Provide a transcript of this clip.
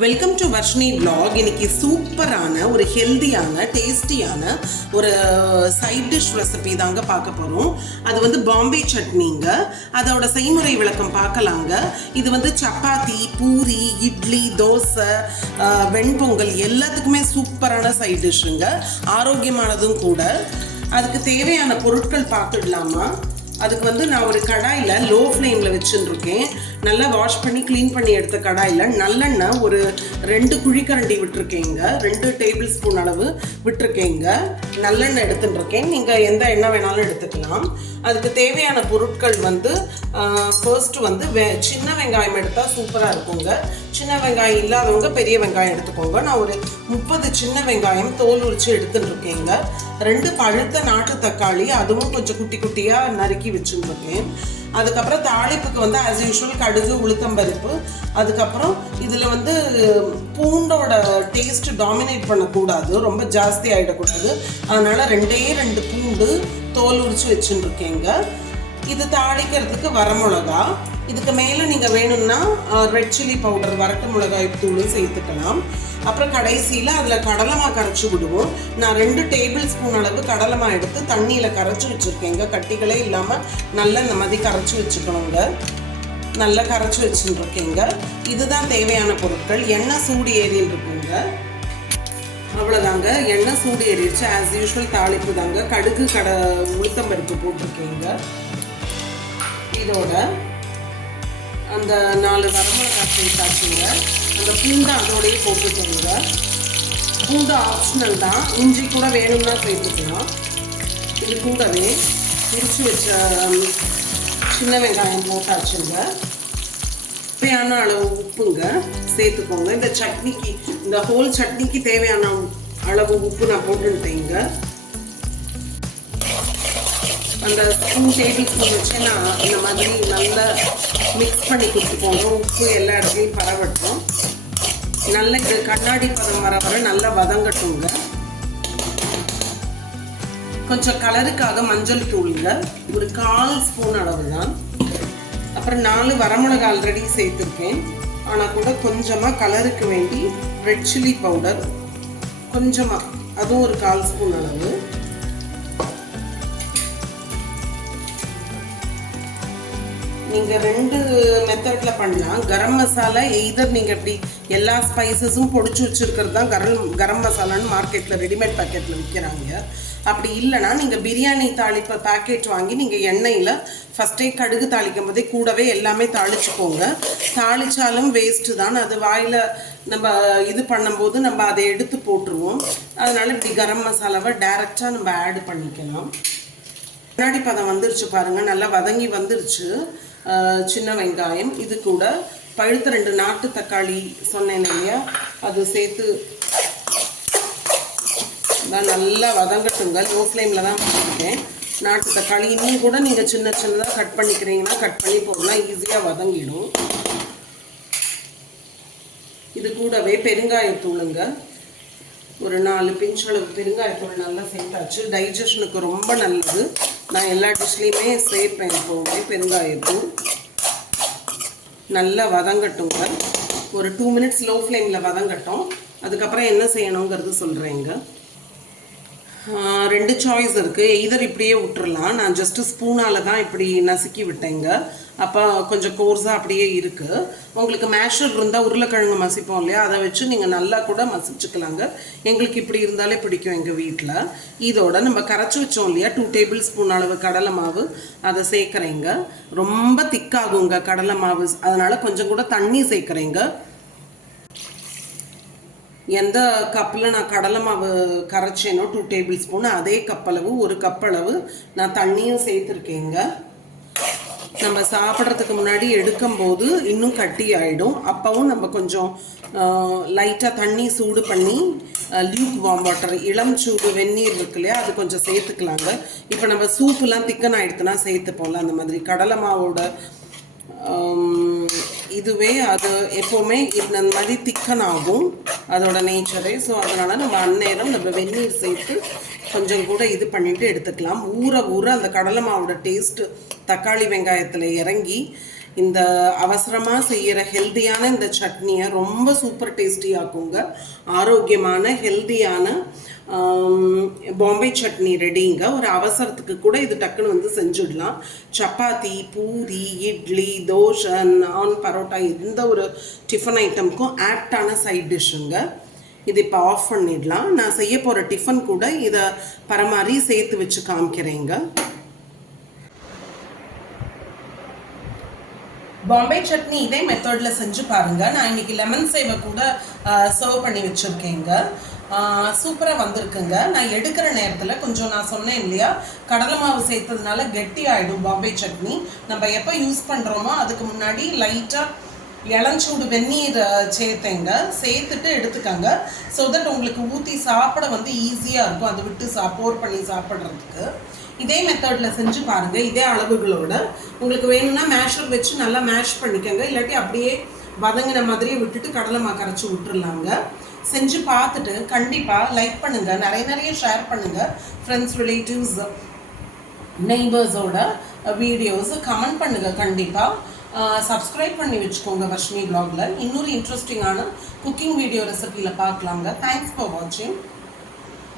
Welcome to Varshini vlog. இன்னைக்கு சூப்பரான ஒரு ஹெல்தியான டேஸ்டியான ஒரு சைட் டிஷ் ரெசிபி தாங்க பார்க்க போகிறோம். அது வந்து பாம்பே சட்னிங்க. அதோட செய்முறை விளக்கம் பார்க்கலாங்க. இது வந்து சப்பாத்தி, பூரி, இட்லி, தோசை, வெண்பொங்கல் எல்லாத்துக்குமே சூப்பரான சைட் டிஷ்ஷுங்க. ஆரோக்கியமானதும் கூட. அதுக்கு தேவையான பொருட்கள் பார்த்துடலாமா? அதுக்கு வந்து நான் ஒரு கடாயில் லோ ஃப்ளேமில் வச்சுருக்கேன். நல்லா வாஷ் பண்ணி க்ளீன் பண்ணி எடுத்த கடாயில் நல்லெண்ணெய் ஒரு 2 குழிக்கரண்டி விட்டுருக்கேங்க. 2 டேபிள் ஸ்பூன் அளவு விட்டுருக்கேங்க. நல்லெண்ணெய் எடுத்துட்டுருக்கேன். நீங்கள் எந்த எண்ணெய் வேணாலும் எடுத்துக்கலாம். அதுக்கு தேவையான பொருட்கள் வந்து ஃபர்ஸ்ட்டு வந்து சின்ன வெங்காயம் எடுத்தால் சூப்பராக இருக்குங்க. சின்ன வெங்காயம் இல்லாதவங்க பெரிய வெங்காயம் எடுத்துக்கோங்க. நான் ஒரு 30 சின்ன வெங்காயம் தோல் உரித்து எடுத்துட்டுருக்கேங்க. 2 பழுத்த நாட்டு தக்காளி, அதுவும் கொஞ்சம் குட்டி குட்டியாக நறுக்கி வச்சுருக்கேன். அதுக்கப்புறம் தாளிப்புக்கு வந்து ஆஸ் யூஷுவல் கடுகு, உளுத்தம்பருப்பு. அதுக்கப்புறம் இதில் வந்து பூண்டோட டேஸ்ட் டாமினேட் பண்ணக்கூடாது, ரொம்ப ஜாஸ்தி ஆகிடக்கூடாது. அதனால் 2 பூண்டு தோல் உரித்து வச்சுருக்கேங்க. இது தாளிக்கிறதுக்கு வரமிளகா. இதுக்கு மேலே நீங்கள் வேணும்னா ரெட் சில்லி பவுடர், வரட்டு மிளகாய் தூளும் சேர்த்துக்கலாம். அப்புறம் கடைசியில் அதில் கடலைமா கரைச்சி விடுவோம். நான் 2 டேபிள் ஸ்பூன் அளவு கடலைமா எடுத்து தண்ணியில் கரைச்சி வச்சுருக்கேங்க. கட்டிகளே இல்லாமல் நல்லா இந்த மாதிரி கரைச்சி வச்சுக்கணுங்க. நல்லா கரைச்சி வச்சுருக்கேங்க. இதுதான் தேவையான பொருட்கள். எண்ணெய் சூடு ஏறின்னு இருக்குங்க. அவ்வளோதாங்க. எண்ணெய் சூடு ஏறிடுச்சு. ஆஸ் யூஷுவல் தாளிப்பு தாங்க. கடுகு, உளுத்தம்பருப்பு போட்டிருக்கேங்க. இதோட அந்த 4 வரமிளகாய் சேர்த்தாச்சுங்க. அந்த பூண்டை அதோடையே போட்டுக்கோங்க. பூண்டு ஆப்ஷனல் தான், இஞ்சி கூட வேணும்னா சேர்த்துக்கலாம். இது கூடவே உரிச்சு வச்ச சின்ன வெங்காயம் போட்டாச்சுங்க. தேவையான அளவு உப்புங்க சேர்த்துக்கோங்க. இந்த சட்னிக்கு, இந்த ஹோல் சட்னிக்கு தேவையான அளவு உப்பு நான் போட்டுட்டேங்க. அந்த 2 டேபிள் ஸ்பூன் வச்சு நான் இந்த மாதிரி நல்லா மிக்ஸ் பண்ணி கொடுத்துக்கோங்க. உப்பு எல்லா இடத்துலையும் பரவட்டும். நல்ல இது கண்ணாடி பதம் வர வர நல்லா வதங்கட்டுங்க. கொஞ்சம் கலருக்காக மஞ்சள் தூளுங்க, ஒரு 1/4 ஸ்பூன் அளவு தான். அப்புறம் 4 வரமிளகாய் ஆல்ரெடி சேர்த்துருக்கேன். ஆனால் கூட கொஞ்சமாக கலருக்கு வேண்டி ரெட் சில்லி பவுடர் கொஞ்சமாக, அதுவும் ஒரு 1/4 ஸ்பூன் அளவு. நீங்கள் 2 மெத்தடில் பண்ணலாம். கரம் மசாலா எய்தர் நீங்கள் இப்படி எல்லா ஸ்பைசஸும் பொடிச்சு வச்சுருக்கிறது தான் கரம் மசாலான்னு மார்க்கெட்டில் ரெடிமேட் பேக்கெட்டில் விற்கிறாங்க. அப்படி இல்லைனா நீங்கள் பிரியாணி தாளிப்ப பேக்கெட் வாங்கி நீங்கள் எண்ணெயில் ஃபஸ்ட்டே கடுகு தாளிக்கும் போதே கூடவே எல்லாமே தாளிச்சுக்கோங்க. தாளித்தாலும் வேஸ்ட்டு தான். அது வாயில் நம்ம இது பண்ணும்போது நம்ம அதை எடுத்து போட்டுருவோம். அதனால் இப்படி கரம் மசாலாவை டைரெக்டாக நம்ம ஆட் பண்ணிக்கலாம். கண்ணாடி பதம் வந்துருச்சு பாருங்கள், நல்லா வதங்கி வந்துருச்சு. சின்ன வெங்காயம், இது கூட பழுத்த 2 நாட்டு தக்காளி சொன்னேன் இல்லையா, அது சேர்த்து நல்லா வதங்கட்டுங்க. லோ ஃப்ளேமில் தான் வச்சுருக்கேன். நாட்டு தக்காளி இன்னும் கூட நீங்கள் சின்ன சின்னதாக கட் பண்ணிக்கிறீங்கன்னா கட் பண்ணி போடலாம், ஈஸியாக வதங்கிடும். இது கூடவே பெருங்காயத்தூளுங்க, ஒரு 4 பிஞ்ச் அளவு பெருங்காயத்தூள் நல்லா சேர்த்தாச்சு. டைஜஷனுக்கு ரொம்ப நல்லது. நான் எல்லா டிஷ்லேயுமே சேர்ப்பேன் எப்போவுமே பெருங்காயத்தூள். நல்லா வதங்கட்டுங்க. ஒரு 2 மினிட்ஸ் லோ ஃப்ளேமில் வதங்கட்டும். அதுக்கப்புறம் என்ன செய்யணுங்கிறது சொல்கிறேங்க. 2 சாய்ஸ் இருக்குது. எய்தர் இப்படியே விட்டுறலாம். நான் ஜஸ்ட்டு ஸ்பூனால் தான் இப்படி நசுக்கி விட்டேங்க. அப்போ கொஞ்சம் கோர்ஸாக அப்படியே இருக்குது. உங்களுக்கு மேஷர் இருந்தால் உருளைக்கிழங்கு மசிப்போம் இல்லையா, அதை வச்சு நீங்கள் நல்லா கூட மசிச்சுக்கலாங்க. எங்களுக்கு இப்படி இருந்தாலே பிடிக்கும் எங்கள் வீட்டில். இதோட நம்ம கரைச்சி வச்சோம் இல்லையா 2 டேபிள் ஸ்பூன் அளவு கடலை மாவு, அதை சேர்க்குறேங்க. ரொம்ப திக்காகுங்க கடலை மாவு, அதனால் கொஞ்சம் கூட தண்ணி சேர்க்குறேங்க. எந்த கப்பில் நான் கடலை மாவு கரைச்சேனோ 2 டேபிள் ஸ்பூன், அதே கப்பளவு 1 கப் அளவு நான் தண்ணியும் சேர்த்துருக்கேங்க. நம்ம சாப்பிட்றதுக்கு முன்னாடி எடுக்கும்போது இன்னும் கட்டி ஆகிடும். அப்போவும் நம்ம கொஞ்சம் லைட்டாக தண்ணி சூடு பண்ணி லியூக் வார்ம் வாட்டர், இளம் சூடு வெந்நீர் இருக்கு இல்லையா, அது கொஞ்சம் சேர்த்துக்கலாங்க. இப்போ நம்ம சூப்புலாம் திக்கன் ஆகிடுத்துனா சேர்த்துப்போம்ல, அந்த மாதிரி கடலை மாவோட இதுவே அது எப்போவுமே இந்த மாதிரி திக்கன் ஆகும், அதோட நேச்சரே. ஸோ அதனால் நம்ம அந்நேரம் நம்ம வெந்நீர் சேர்த்து கொஞ்சம் கூட இது பண்ணிவிட்டு எடுத்துக்கலாம். ஊற ஊற அந்த கடலை மாவோட டேஸ்ட்டு தக்காளி வெங்காயத்தில் இறங்கி இந்த அவசரமாக செய்கிற ஹெல்த்தியான இந்த சட்னியை ரொம்ப சூப்பர் டேஸ்டியாக்குங்க. ஆரோக்கியமான ஹெல்த்தியான பாம்பே சட்னி ரெடிங்க. ஒரு அவசரத்துக்கு கூட இது டக்குன்னு வந்து செஞ்சுடலாம். சப்பாத்தி, பூரி, இட்லி, தோசை, நான், பரோட்டா எந்த ஒரு டிஃபன் ஐட்டமுக்கும் ஆப்டான சைட் டிஷ்ஷுங்க. இது இப்போ ஆஃப் பண்ணிடலாம். நான் செய்ய போகிற டிஃபன் கூட இதை பரமாறி சேர்த்து வச்சு காமிக்கிறேங்க. பாம்பே சட்னி இதே மெத்தடில் செஞ்சு பாருங்கள். நான் இன்னைக்கு லெமன் சேவை கூட சர்வ் பண்ணி வச்சுருக்கேங்க. சூப்பராக வந்திருக்குங்க. நான் எடுக்கிற நேரத்தில் கொஞ்சம் நான் சொன்னேன் இல்லையா, கடலை மாவு சேர்த்ததுனால கெட்டி ஆகிடும் பாம்பே சட்னி. நம்ம எப்போ யூஸ் பண்ணுறோமோ அதுக்கு முன்னாடி லைட்டாக இளஞ்சூடு வெந்நீர் சேர்த்துட்டு எடுத்துக்கங்க. ஸோ தட் உங்களுக்கு ஊற்றி சாப்பிட வந்து ஈஸியாக இருக்கும், அதை விட்டு போர் பண்ணி சாப்பிட்றதுக்கு. இதே மெத்தடில் செஞ்சு பாருங்கள். இதே அளவுகளோட உங்களுக்கு வேணும்னா மேஷர் வச்சு நல்லா மேஷ் பண்ணிக்கோங்க. இல்லாட்டி அப்படியே வதங்கின மாதிரியே விட்டுட்டு கடலை மாவு கரைச்சி விட்டுருலாங்க. செஞ்சு பார்த்துட்டு கண்டிப்பாக லைக் பண்ணுங்கள், நிறைய ஷேர் பண்ணுங்கள். ஃப்ரெண்ட்ஸ், ரிலேட்டிவ்ஸ், நெய்பர்ஸோட வீடியோஸ் கமெண்ட் பண்ணுங்கள். கண்டிப்பாக சப்ஸ்கிரைப் பண்ணி வச்சுக்கோங்க வர்ஷினி வ்ளாகில். இன்னொரு இன்ட்ரெஸ்டிங்கான குக்கிங் வீடியோ ரெசிபியில் பார்க்கலாங்க. தேங்க்ஸ் ஃபார் வாட்சிங்.